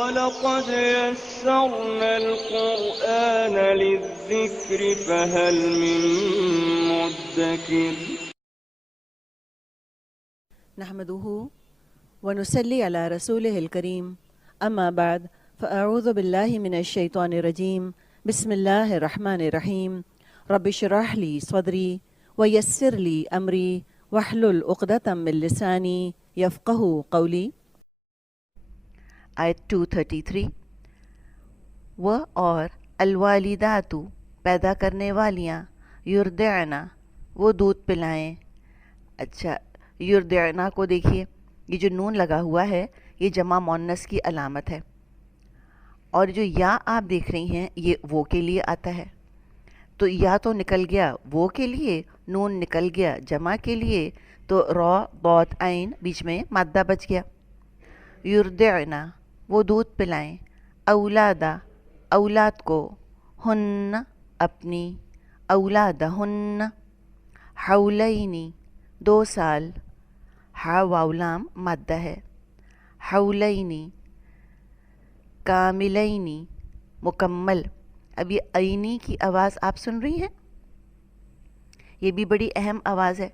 وَلَقَدْ يَسَّرْنَا الْقُرْآنَ لِلذِّكْرِ فَهَلْ مِن مُّدَّكِرٍ نحمده ونصلي على رسوله الكريم أما بعد فأعوذ بالله من الشيطان الرجيم بسم الله الرحمن الرحيم رب اشرح لي صدري ويسر لي أمري واحلل عقدة من لساني يفقهوا قولي۔ آیت 233 وہ اور الوالدات پیدا کرنے والیاں یردعنا وہ دودھ پلائیں۔ اچھا، یردعنا کو دیکھیے، یہ جو نون لگا ہوا ہے یہ جمع مؤنث کی علامت ہے، اور جو یا آپ دیکھ رہی ہیں یہ وہ کے لیے آتا ہے، تو یا تو نکل گیا وہ کے لیے، نون نکل گیا جمع کے لیے، تو را ضاد عین بیچ میں مادہ بچ گیا۔ یردعنا وہ دودھ پلائیں، اولادا اولاد کو، ہن اپنی، اولادہن حولینی 2 سال، ہا واو لام مادہ ہے، حولینی کاملینی مکمل۔ اب یہ عینی کی آواز آپ سن رہی ہیں، یہ بھی بڑی اہم آواز ہے۔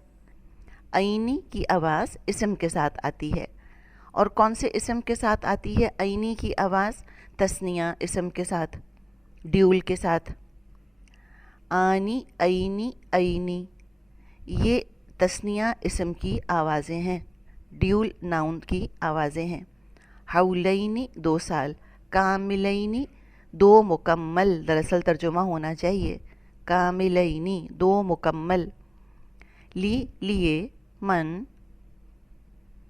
عینی کی آواز اسم کے ساتھ آتی ہے، اور کون سے اسم کے ساتھ آتی ہے عینی کی آواز؟ تثنیہ اسم کے ساتھ، ڈیول کے ساتھ۔ آنی، عینی، عینی یہ تثنیہ اسم کی آوازیں ہیں، ڈیول ناؤن کی آوازیں ہیں۔ حولینی 2 سال، کاملینی 2 مکمل، دراصل ترجمہ ہونا چاہیے کاملینی 2 مکمل۔ لیے من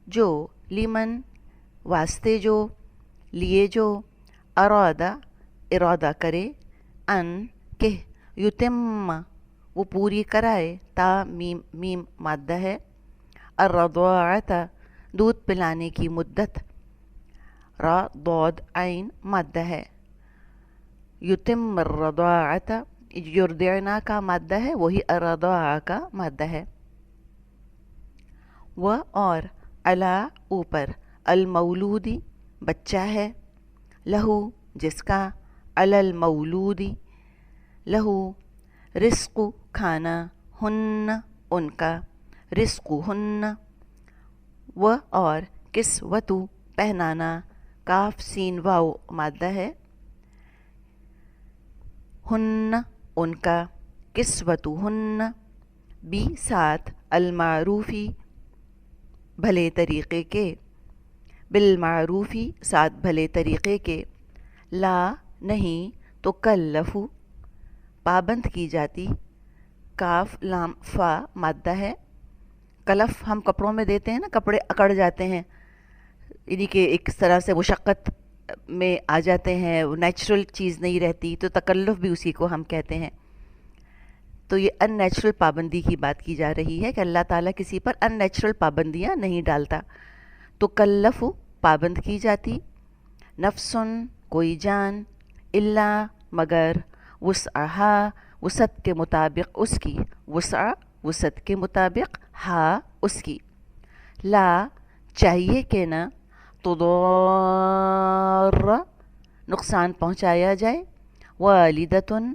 جو، لیمن واسطے جو، لیے جو، ارادہ کرے، ان کہ، یتم وہ پوری کرائے، تا میم مادہ ہے، الرضاعۃ دودھ پلانے کی مدت، را ضاد عین مادہ ہے، یتم الرضاعۃ یردعنا کا مادہ ہے، وہی الرضاع کا مادہ ہے۔ و اور علا اوپر، المولودی بچہ ہے، لہو جس کا، علی المولودی لہو رزق کھانا، ہن ان کا، رزق ہن، و اور کسوتو پہنانا، کاف سین واو مادہ ہے، ہن ان کا، کسوتو ہن، بی ساتھ، المعروفی بھلے طریقے کے، بالمعروفی ساتھ بھلے طریقے کے، لا نہیں تو کلفو پابند کی جاتی، کاف لام فا مادہ ہے، کلف ہم کپڑوں میں دیتے ہیں نا، کپڑے اکڑ جاتے ہیں، یعنی کہ ایک طرح سے مشقت میں آ جاتے ہیں، وہ نیچرل چیز نہیں رہتی، تو تکلف بھی اسی کو ہم کہتے ہیں۔ تو یہ ان نیچرل پابندی کی بات کی جا رہی ہے کہ اللہ تعالیٰ کسی پر ان نیچرل پابندیاں نہیں ڈالتا، تو کلف پابند کی جاتی، نفسن کوئی جان، الا مگر، وسعہا وسعت کے مطابق اس کی، وسع وسعت کے مطابق، ہا اس کی، لا چاہیے کہ نہ، تضار نقصان پہنچایا جائے، والدتن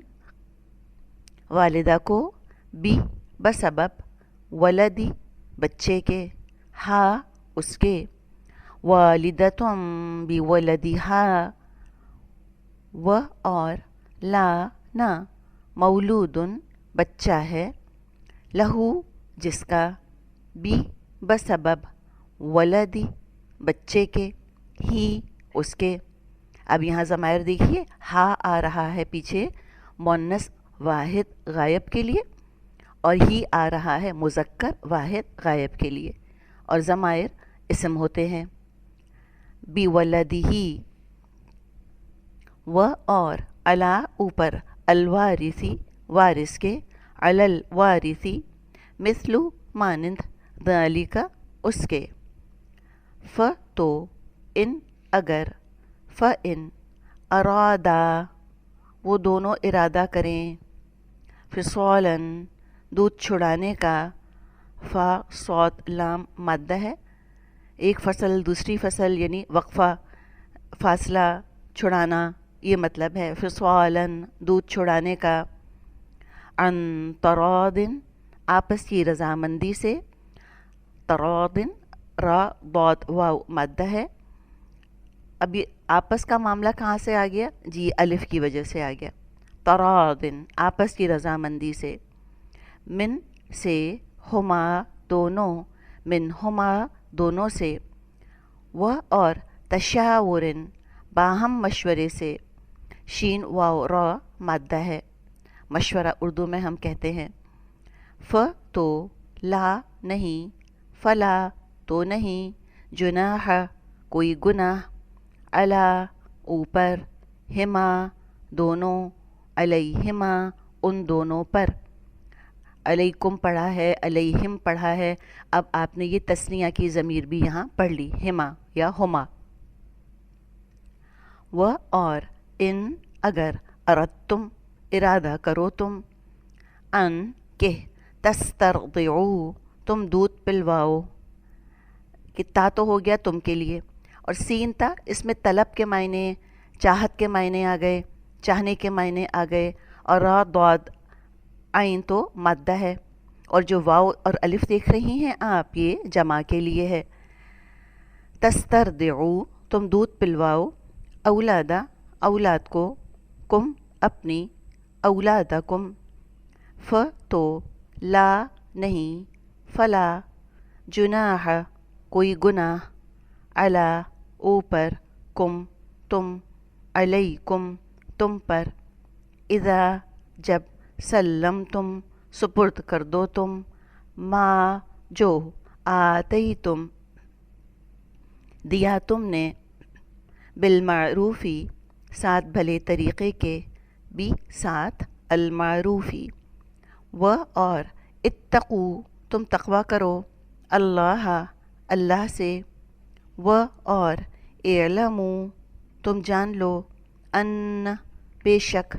والدہ کو، بی بسبب، ولدی بچے کے، ہا اس کے، والدتم بولدہا و اور، لا نہ، مولودن بچہ ہے، لہو جس کا، بی بسبب، ولدی بچے کے، ہی اس کے۔ اب یہاں ضمائر دیکھیے، ہا آ رہا ہے پیچھے مؤنث واحد غائب کے لیے، اور ہی آ رہا ہے مذکر واحد غائب کے لیے، اور ضمائر اسم ہوتے ہیں۔ بی ولدہی و اور، علا اوپر، الوارثی وارث کے، علی الوارثی مثلو مانند، ذالک اس کے، ف تو، ان اگر، فَإِنْ ارادہ وہ دونوں ارادہ کریں، فصالاً دودھ چھڑانے کا، فا صاد لام مادہ ہے، ایک فصل دوسری فصل یعنی وقفہ فاصلہ چھڑانا یہ مطلب ہے، فصالاً دودھ چھڑانے کا، عن تراضٍ آپس کی رضامندی سے، تراضٍ را ضاد واو مادہ ہے۔ اب یہ آپس کا معاملہ کہاں سے آ گیا؟ جی الف کی وجہ سے آ گیا، تراضٍ آپس کی رضامندی سے، من سے، ہما دونوں، من ہما دونوں سے، وہ اور تشاورن باہم مشورے سے، شین واو را مادہ ہے، مشورہ اردو میں ہم کہتے ہیں، ف تو لا نہیں، فلا تو نہیں، جناح کوئی گناہ، علا اوپر، ہما دونوں، علیہما ان دونوں پر، علیکم پڑھا ہے، علیہم پڑھا ہے، اب آپ نے یہ تثنیہ کی ضمیر بھی یہاں پڑھ لی، ہما یا ہما۔ و اور ان اگر، اردتم ارادہ کرو تم، ان کہ، تسترضعوا تم دودھ پلواؤ، کتا تو ہو گیا تم کے لیے، اور سین تھا اس میں طلب کے معنی، چاہت کے معنی آ گئے، چاہنے کے معنی آ گئے، اور را ضاد عین تو مادہ ہے، اور جو واو اور الف دیکھ رہی ہیں آپ یہ جمع کے لیے ہے۔ تسترضعوا تم دودھ پلواؤ، اولادا اولاد کو، کم اپنی، اولادکم، ف تو لا نہیں، فلا جناح کوئی گناہ، علا اوپر، کم تم، علیکم تم پر، اذا جب، سلم تم سپرد کر دو تم، ما جو، آتی تم دیا تم نے، بالمعروفی ساتھ بھلے طریقے کے، بھی ساتھ المعروفی، و اور اتقو تم تقوی کرو، اللہ اللہ سے، و اور اعلمو تم جان لو، ان بے شک،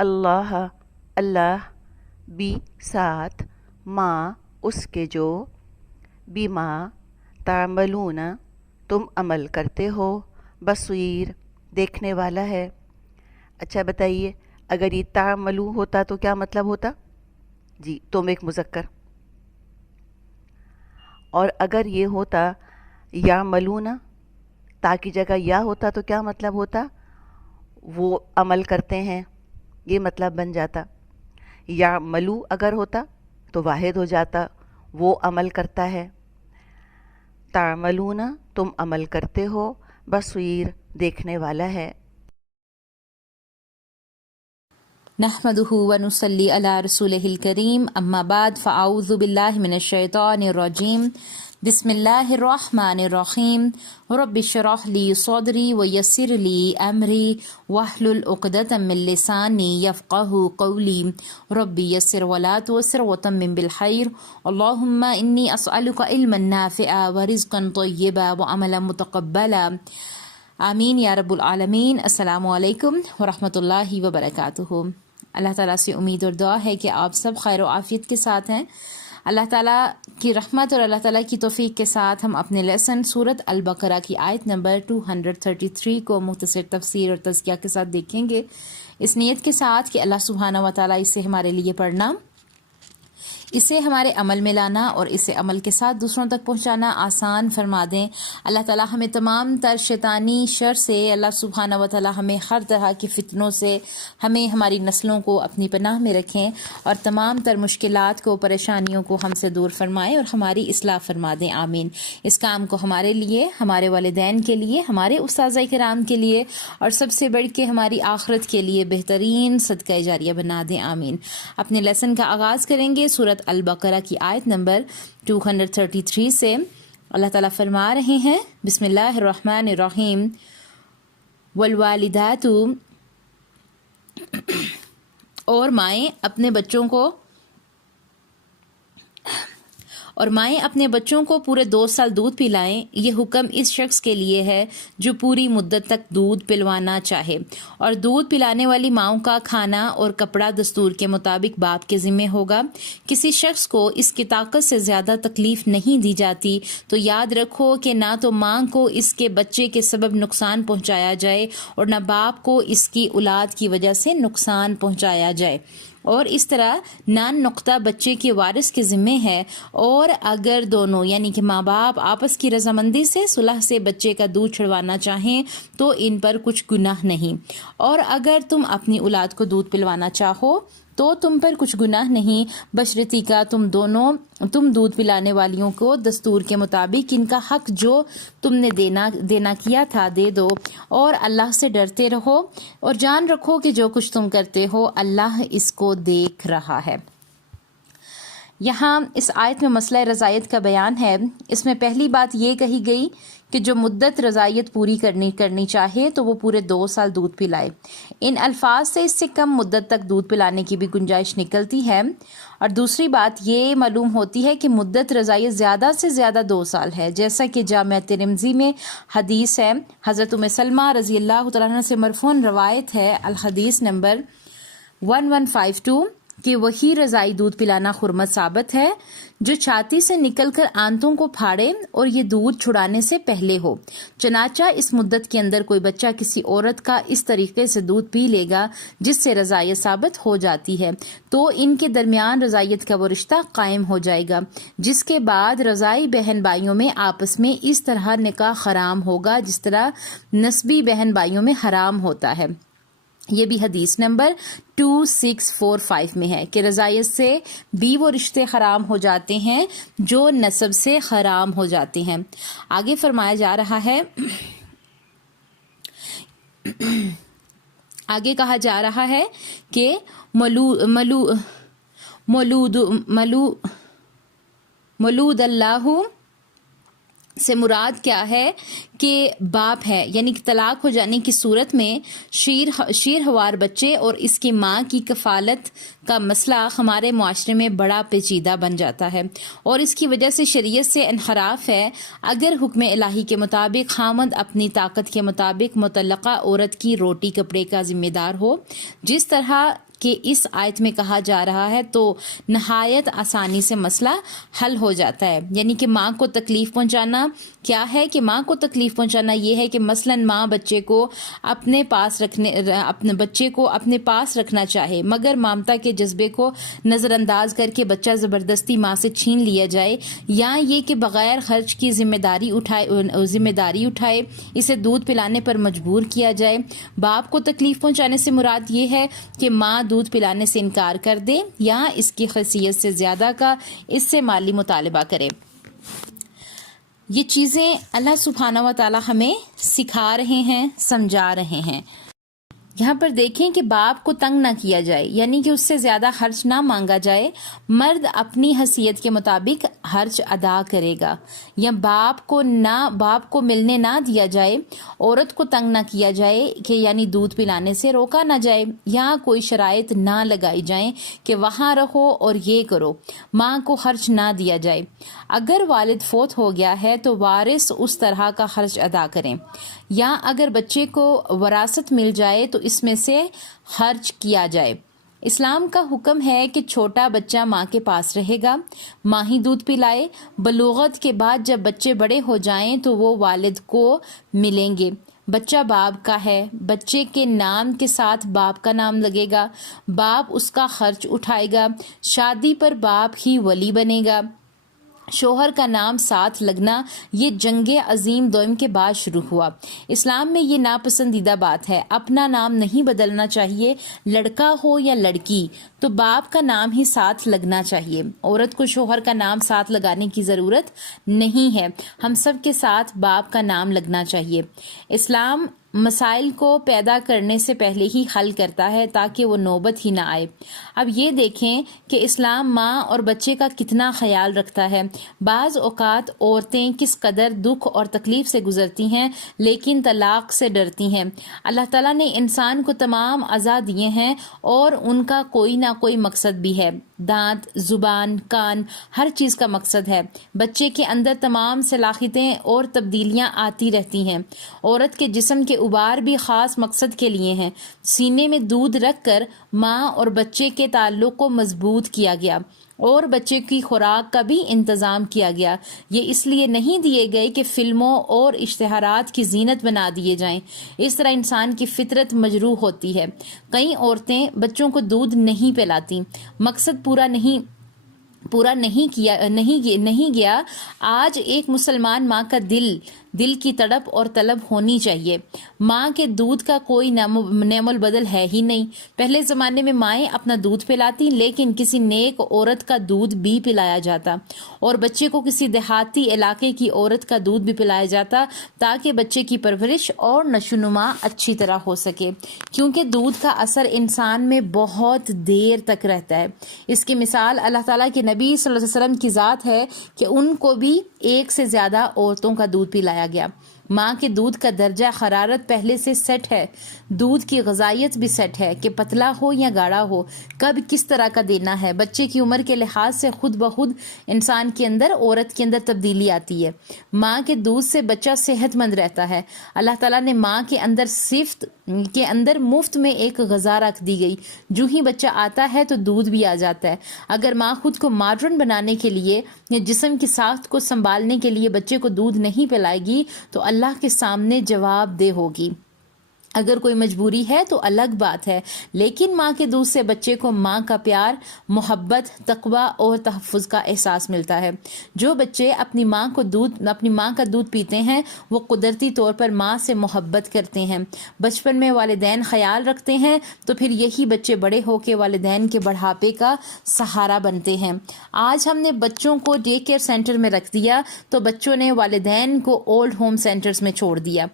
اللہ اللہ، بھی ساتھ، ما اس کے جو، بما تعملون تم عمل کرتے ہو، بصیر دیکھنے والا ہے۔ اچھا بتائیے اگر یہ تعملو ہوتا تو کیا مطلب ہوتا؟ جی تم ایک مذکر، اور اگر یہ ہوتا یعملون، تا کی جگہ یا ہوتا تو کیا مطلب ہوتا؟ وہ عمل کرتے ہیں، یہ مطلب بن جاتا۔ یعملو اگر ہوتا تو واحد ہو جاتا، وہ عمل کرتا ہے۔ تعملون تم عمل کرتے ہو، بصیر دیکھنے والا ہے۔ نحمده ونصلي على رسوله الكريم اما بعد فاعوذ بالله من الشيطان الرجيم بسم الله الرحمن الرحيم رب اشرح لي صدري ويسر لي امري واحلل عقدة من لساني يفقهوا قولي رب يسر ولا تعسر وتمم بالخير اللهم اني اسالك علما نافعا ورزقا طيبا وعملا متقبلا آمین یا رب العالمین۔ السلام علیکم ورحمۃ اللہ وبرکاتہ۔ اللہ تعالیٰ سے امید اور دعا ہے کہ آپ سب خیر و عافیت کے ساتھ ہیں۔ اللہ تعالیٰ کی رحمت اور اللہ تعالیٰ کی توفیق کے ساتھ ہم اپنے لیسن سورۃ البقرہ کی آیت نمبر 233 کو مختصر تفسیر اور تزکیہ کے ساتھ دیکھیں گے، اس نیت کے ساتھ کہ اللہ سبحانہ و تعالیٰ اسے ہمارے لیے پڑھنا، اسے ہمارے عمل میں لانا اور اسے عمل کے ساتھ دوسروں تک پہنچانا آسان فرما دیں۔ اللہ تعالیٰ ہمیں تمام تر شیطانی شر سے، اللہ سبحانہ و تعالیٰ ہمیں ہر طرح کی فتنوں سے، ہمیں ہماری نسلوں کو اپنی پناہ میں رکھیں اور تمام تر مشکلات کو، پریشانیوں کو ہم سے دور فرمائیں اور ہماری اصلاح فرما دیں، آمین۔ اس کام کو ہمارے لیے، ہمارے والدین کے لیے، ہمارے اساتذہ کرام کے لیے اور سب سے بڑھ کے ہماری آخرت کے لیے بہترین صدقہ جاریہ بنا دیں، آمین۔ اپنے لیسن کا آغاز کریں گے سورۃ البقرہ کی آیت نمبر 233 سے۔ اللہ تعالیٰ فرما رہے ہیں، بسم اللہ الرحمن الرحیم، والوالدات اور مائیں اپنے بچوں کو اور مائیں اپنے بچوں کو پورے 2 سال دودھ پلائیں۔ یہ حکم اس شخص کے لیے ہے جو پوری مدت تک دودھ پلوانا چاہے، اور دودھ پلانے والی ماؤں کا کھانا اور کپڑا دستور کے مطابق باپ کے ذمہ ہوگا۔ کسی شخص کو اس کی طاقت سے زیادہ تکلیف نہیں دی جاتی تو یاد رکھو کہ نہ تو ماں کو اس کے بچے کے سبب نقصان پہنچایا جائے اور نہ باپ کو اس کی اولاد کی وجہ سے نقصان پہنچایا جائے، اور اس طرح نان نقطہ بچے کے وارث کے ذمہ ہے، اور اگر دونوں یعنی کہ ماں باپ آپس کی رضامندی سے صلح سے بچے کا دودھ چھڑوانا چاہیں تو ان پر کچھ گناہ نہیں، اور اگر تم اپنی اولاد کو دودھ پلوانا چاہو تو تم پر کچھ گناہ نہیں، بشرطی کا تم دودھ پلانے والیوں کو دستور کے مطابق ان کا حق جو تم نے دینا کیا تھا دے دو، اور اللہ سے ڈرتے رہو اور جان رکھو کہ جو کچھ تم کرتے ہو اللہ اس کو دیکھ رہا ہے۔ یہاں اس آیت میں مسئلہ رضاعت کا بیان ہے۔ اس میں پہلی بات یہ کہی گئی کہ جو مدت رضاعت پوری کرنی چاہے تو وہ پورے 2 سال دودھ پلائے۔ ان الفاظ سے اس سے کم مدت تک دودھ پلانے کی بھی گنجائش نکلتی ہے، اور دوسری بات یہ معلوم ہوتی ہے کہ مدت رضاعت زیادہ سے زیادہ 2 سال ہے، جیسا کہ جامع ترمذی میں حدیث ہے۔ حضرت ام سلمہ رضی اللہ تعالیٰ عنہ سے مرفوعاً روایت ہے، الحدیث نمبر 1152، کہ وہی رضاعی دودھ پلانا حرمت ثابت ہے جو چھاتی سے نکل کر آنتوں کو پھاڑے اور یہ دودھ چھڑانے سے پہلے ہو۔ چنانچہ اس مدت کے اندر کوئی بچہ کسی عورت کا اس طریقے سے دودھ پی لے گا جس سے رضاعت ثابت ہو جاتی ہے تو ان کے درمیان رضاعت کا وہ رشتہ قائم ہو جائے گا، جس کے بعد رضاعی بہن بھائیوں میں آپس میں اس طرح نکاح حرام ہوگا جس طرح نسبی بہن بھائیوں میں حرام ہوتا ہے۔ یہ بھی حدیث نمبر 2645 میں ہے کہ رضاعت سے بھی وہ رشتے حرام ہو جاتے ہیں جو نسب سے حرام ہو جاتے ہیں۔ آگے فرمایا جا رہا ہے، آگے کہا جا رہا ہے کہ مولود اللہ سے مراد کیا ہے کہ باپ ہے، یعنی کہ طلاق ہو جانے کی صورت میں شیرہوار بچے اور اس کی ماں کی کفالت کا مسئلہ ہمارے معاشرے میں بڑا پیچیدہ بن جاتا ہے، اور اس کی وجہ سے شریعت سے انحراف ہے۔ اگر حکم الہی کے مطابق خامند اپنی طاقت کے مطابق مطلقہ عورت کی روٹی کپڑے کا ذمہ دار ہو جس طرح کہ اس آیت میں کہا جا رہا ہے تو نہایت آسانی سے مسئلہ حل ہو جاتا ہے۔ یعنی کہ ماں کو تکلیف پہنچانا کیا ہے کہ ماں کو تکلیف پہنچانا یہ ہے کہ مثلاً ماں بچے کو اپنے پاس رکھنا چاہے مگر ممتا کے جذبے کو نظر انداز کر کے بچہ زبردستی ماں سے چھین لیا جائے، یا یہ کہ بغیر خرچ کی ذمہ داری اٹھائے اسے دودھ پلانے پر مجبور کیا جائے۔ باپ کو تکلیف پہنچانے سے مراد یہ ہے کہ ماں دودھ پلانے سے انکار کر دے یا اس کی حیثیت سے زیادہ کا اس سے مالی مطالبہ کرے۔ یہ چیزیں اللہ سبحانہ و تعالی ہمیں سکھا رہے ہیں، سمجھا رہے ہیں۔ یہاں پر دیکھیں کہ باپ کو تنگ نہ کیا جائے، یعنی کہ اس سے زیادہ خرچ نہ مانگا جائے، مرد اپنی حیثیت کے مطابق خرچ ادا کرے گا، یا باپ کو ملنے نہ دیا جائے، عورت کو تنگ نہ کیا جائے کہ یعنی دودھ پلانے سے روکا نہ جائے، یا کوئی شرائط نہ لگائی جائیں کہ وہاں رہو اور یہ کرو، ماں کو خرچ نہ دیا جائے۔ اگر والد فوت ہو گیا ہے تو وارث اس طرح کا خرچ ادا کریں، یا اگر بچے کو وراثت مل جائے تو اس میں سے خرچ کیا جائے۔ اسلام کا حکم ہے کہ چھوٹا بچہ ماں کے پاس رہے گا، ماں ہی دودھ پلائے۔ بلوغت کے بعد جب بچے بڑے ہو جائیں تو وہ والد کو ملیں گے۔ بچہ باپ کا ہے، بچے کے نام کے ساتھ باپ کا نام لگے گا، باپ اس کا خرچ اٹھائے گا، شادی پر باپ ہی ولی بنے گا۔ شوہر کا نام ساتھ لگنا یہ جنگ عظیم دوئم کے بعد شروع ہوا۔ اسلام میں یہ ناپسندیدہ بات ہے، اپنا نام نہیں بدلنا چاہیے، لڑکا ہو یا لڑکی تو باپ کا نام ہی ساتھ لگنا چاہیے۔ عورت کو شوہر کا نام ساتھ لگانے کی ضرورت نہیں ہے، ہم سب کے ساتھ باپ کا نام لگنا چاہیے۔ اسلام مسائل کو پیدا کرنے سے پہلے ہی حل کرتا ہے تاکہ وہ نوبت ہی نہ آئے۔ اب یہ دیکھیں کہ اسلام ماں اور بچے کا کتنا خیال رکھتا ہے۔ بعض اوقات عورتیں کس قدر دکھ اور تکلیف سے گزرتی ہیں لیکن طلاق سے ڈرتی ہیں۔ اللہ تعالیٰ نے انسان کو تمام اعضاء دیے ہیں اور ان کا کوئی نہ کوئی مقصد بھی ہے۔ دانت، زبان، کان، ہر چیز کا مقصد ہے۔ بچے کے اندر تمام صلاحیتیں اور تبدیلیاں آتی رہتی ہیں۔ عورت کے جسم کے ابار بھی خاص مقصد کے لیے ہیں۔ سینے میں دودھ رکھ کر ماں اور بچے کے تعلق کو مضبوط کیا گیا اور بچے کی خوراک کا بھی انتظام کیا گیا۔ یہ اس لیے نہیں دیے گئے کہ فلموں اور اشتہارات کی زینت بنا دیے جائیں۔ اس طرح انسان کی فطرت مجروح ہوتی ہے۔ کئی عورتیں بچوں کو دودھ نہیں پلاتی، مقصد پورا نہیں گیا۔ آج ایک مسلمان ماں کا دل کی تڑپ اور طلب ہونی چاہیے۔ ماں کے دودھ کا کوئی نعم البدل ہے ہی نہیں۔ پہلے زمانے میں مائیں اپنا دودھ پلاتی، لیکن کسی نیک عورت کا دودھ بھی پلایا جاتا اور بچے کو کسی دیہاتی علاقے کی عورت کا دودھ بھی پلایا جاتا تاکہ بچے کی پرورش اور نشوونما اچھی طرح ہو سکے، کیونکہ دودھ کا اثر انسان میں بہت دیر تک رہتا ہے۔ اس کی مثال اللہ تعالیٰ کے نبی صلی اللہ علیہ وسلم کی ذات ہے کہ ان کو بھی ایک سے زیادہ عورتوں کا دودھ پلایا گیا۔ ماں کے دودھ کا درجہ حرارت پہلے سے سیٹ ہے، دودھ کی غذائیت بھی سیٹ ہے کہ پتلا ہو یا گاڑھا ہو، کب کس طرح کا دینا ہے۔ بچے کی عمر کے لحاظ سے خود بخود انسان کے اندر، عورت کے اندر تبدیلی آتی ہے۔ ماں کے دودھ سے بچہ صحت مند رہتا ہے۔ اللہ تعالیٰ نے ماں کے اندر مفت میں ایک غذا رکھ دی گئی۔ جو ہی بچہ آتا ہے تو دودھ بھی آ جاتا ہے۔ اگر ماں خود کو ماڈرن بنانے کے لیے یا جسم کی ساخت کو سنبھالنے کے لیے بچے کو دودھ نہیں پلائے گی تو اللہ کے سامنے جواب دہ ہوگی۔ اگر کوئی مجبوری ہے تو الگ بات ہے، لیکن ماں کے دودھ سے بچے کو ماں کا پیار، محبت، تقوی اور تحفظ کا احساس ملتا ہے۔ جو بچے اپنی ماں کا دودھ پیتے ہیں وہ قدرتی طور پر ماں سے محبت کرتے ہیں۔ بچپن میں والدین خیال رکھتے ہیں تو پھر یہی بچے بڑے ہو کے والدین کے بڑھاپے کا سہارا بنتے ہیں۔ آج ہم نے بچوں کو ڈے کیئر سینٹر میں رکھ دیا تو بچوں نے والدین کو اولڈ ہوم سینٹرز میں چھوڑ دیا۔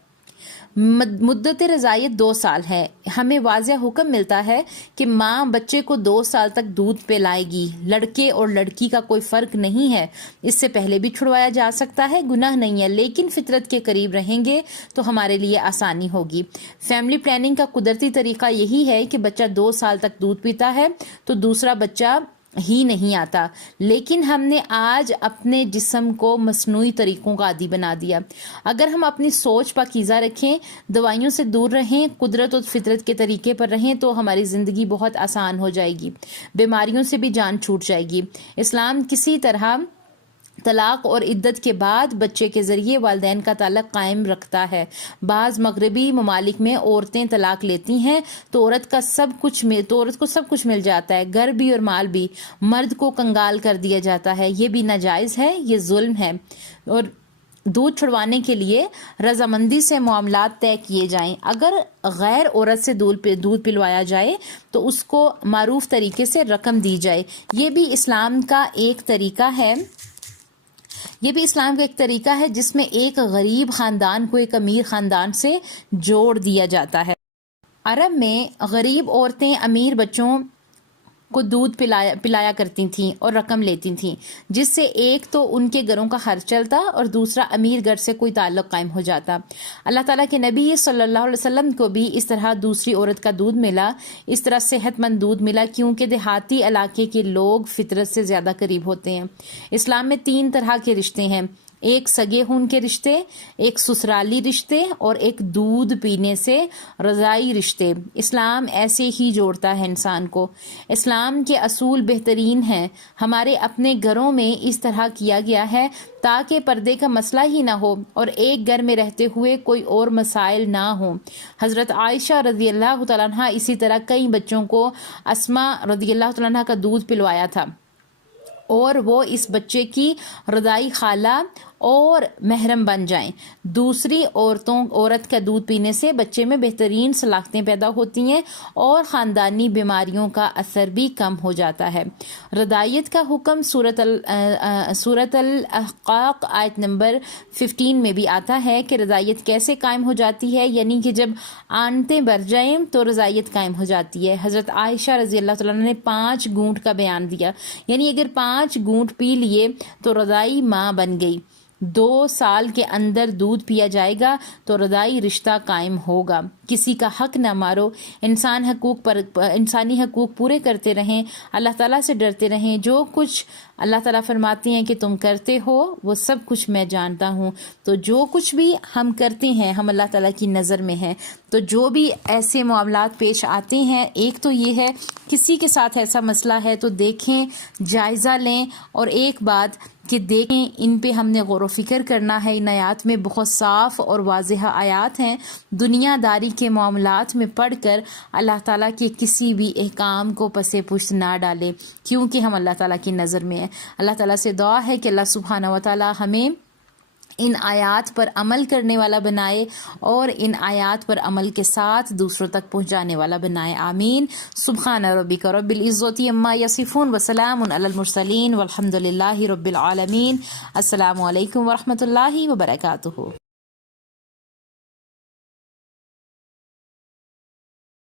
مدت رضاعیت 2 سال ہے۔ ہمیں واضح حکم ملتا ہے کہ ماں بچے کو 2 سال تک دودھ پلائے گی۔ لڑکے اور لڑکی کا کوئی فرق نہیں ہے، اس سے پہلے بھی چھڑوایا جا سکتا ہے، گناہ نہیں ہے، لیکن فطرت کے قریب رہیں گے تو ہمارے لیے آسانی ہوگی۔ فیملی پلاننگ کا قدرتی طریقہ یہی ہے کہ بچہ 2 سال تک دودھ پیتا ہے تو دوسرا بچہ ہی نہیں آتا، لیکن ہم نے آج اپنے جسم کو مصنوعی طریقوں کا عادی بنا دیا۔ اگر ہم اپنی سوچ پاکیزہ رکھیں، دوائیوں سے دور رہیں، قدرت اور فطرت کے طریقے پر رہیں تو ہماری زندگی بہت آسان ہو جائے گی، بیماریوں سے بھی جان چھوٹ جائے گی۔ اسلام کسی طرح طلاق اور عدت کے بعد بچے کے ذریعے والدین کا تعلق قائم رکھتا ہے۔ بعض مغربی ممالک میں عورتیں طلاق لیتی ہیں تو عورت کو سب کچھ مل جاتا ہے، گھر بھی اور مال بھی، مرد کو کنگال کر دیا جاتا ہے۔ یہ بھی ناجائز ہے، یہ ظلم ہے۔ اور دودھ چھڑوانے کے لیے رضامندی سے معاملات طے کیے جائیں۔ اگر غیر عورت سے دودھ پلوایا جائے تو اس کو معروف طریقے سے رقم دی جائے۔ یہ بھی اسلام کا ایک طریقہ ہے جس میں ایک غریب خاندان کو ایک امیر خاندان سے جوڑ دیا جاتا ہے۔ عرب میں غریب عورتیں امیر بچوں کو دودھ پلایا کرتی تھیں اور رقم لیتی تھیں، جس سے ایک تو ان کے گھروں کا خرچ چلتا اور دوسرا امیر گھر سے کوئی تعلق قائم ہو جاتا۔ اللہ تعالیٰ کے نبی صلی اللہ علیہ وسلم کو بھی اس طرح دوسری عورت کا دودھ ملا، اس طرح صحت مند دودھ ملا، کیونکہ دیہاتی علاقے کے لوگ فطرت سے زیادہ قریب ہوتے ہیں۔ اسلام میں 3 طرح کے رشتے ہیں، ایک سگے خون کے رشتے، ایک سسرالی رشتے اور ایک دودھ پینے سے رضاعی رشتے۔ اسلام ایسے ہی جوڑتا ہے انسان کو۔ اسلام کے اصول بہترین ہیں۔ ہمارے اپنے گھروں میں اس طرح کیا گیا ہے تاکہ پردے کا مسئلہ ہی نہ ہو اور ایک گھر میں رہتے ہوئے کوئی اور مسائل نہ ہوں۔ حضرت عائشہ رضی اللہ تعالیٰ عنہ اسی طرح کئی بچوں کو اسماء رضی اللہ تعالیٰ عنہ کا دودھ پلوایا تھا اور وہ اس بچے کی رضاعی خالہ اور محرم بن جائیں۔ دوسری عورت کا دودھ پینے سے بچے میں بہترین صلاحیتیں پیدا ہوتی ہیں اور خاندانی بیماریوں کا اثر بھی کم ہو جاتا ہے۔ رضاعیت کا حکم سورۃ الاحقاق آیت نمبر 15 میں بھی آتا ہے کہ رضاعیت کیسے قائم ہو جاتی ہے، یعنی کہ جب آنتیں بھر جائیں تو رضاعیت قائم ہو جاتی ہے۔ حضرت عائشہ رضی اللہ تعالیٰ نے 5 گھونٹ کا بیان دیا، یعنی اگر 5 گھونٹ پی لیے تو رضاعی ماں بن گئی۔ 2 سال کے اندر دودھ پیا جائے گا تو رضاعی رشتہ قائم ہوگا۔ کسی کا حق نہ مارو، انسانی حقوق پورے کرتے رہیں، اللہ تعالیٰ سے ڈرتے رہیں۔ جو کچھ اللہ تعالیٰ فرماتے ہیں کہ تم کرتے ہو وہ سب کچھ میں جانتا ہوں، تو جو کچھ بھی ہم کرتے ہیں ہم اللہ تعالیٰ کی نظر میں ہیں۔ تو جو بھی ایسے معاملات پیش آتے ہیں، ایک تو یہ ہے کسی کے ساتھ ایسا مسئلہ ہے تو دیکھیں، جائزہ لیں، اور ایک بات کہ دیکھیں ان پہ ہم نے غور و فکر کرنا ہے۔ ان آیات میں بہت صاف اور واضح آیات ہیں، دنیا داری کے معاملات میں پڑھ کر اللہ تعالیٰ کے کسی بھی احکام کو پسے پشت نہ ڈالے، کیونکہ ہم اللہ تعالیٰ کی نظر میں ہیں۔ اللہ تعالیٰ سے دعا ہے کہ اللہ سبحانہ و تعالیٰ ہمیں ان آیات پر عمل کرنے والا بنائے اور ان آیات پر عمل کے ساتھ دوسروں تک پہنچانے والا بنائے، آمین۔ سبحان ربک رب العزت عما یصفون وسلام علی المرسلین والحمد للہ رب العالمین۔ السلام علیکم ورحمۃ اللہ وبرکاتہ۔